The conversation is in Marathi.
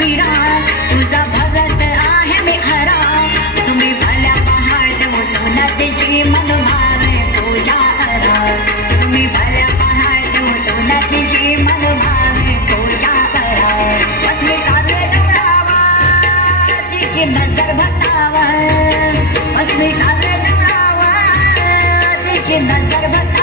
वीरा तुझा भगत आहे मी खरा तुम्ही भल्या पहाट उठून तिची मनभावे पूजा करा तुम्ही भल्या पहाट उठून तिची मनभावे पूजा करा पत्नी कावे डवळावा तिची नजर भटावा पत्नी कावे डवळावा तिची नजर भटावा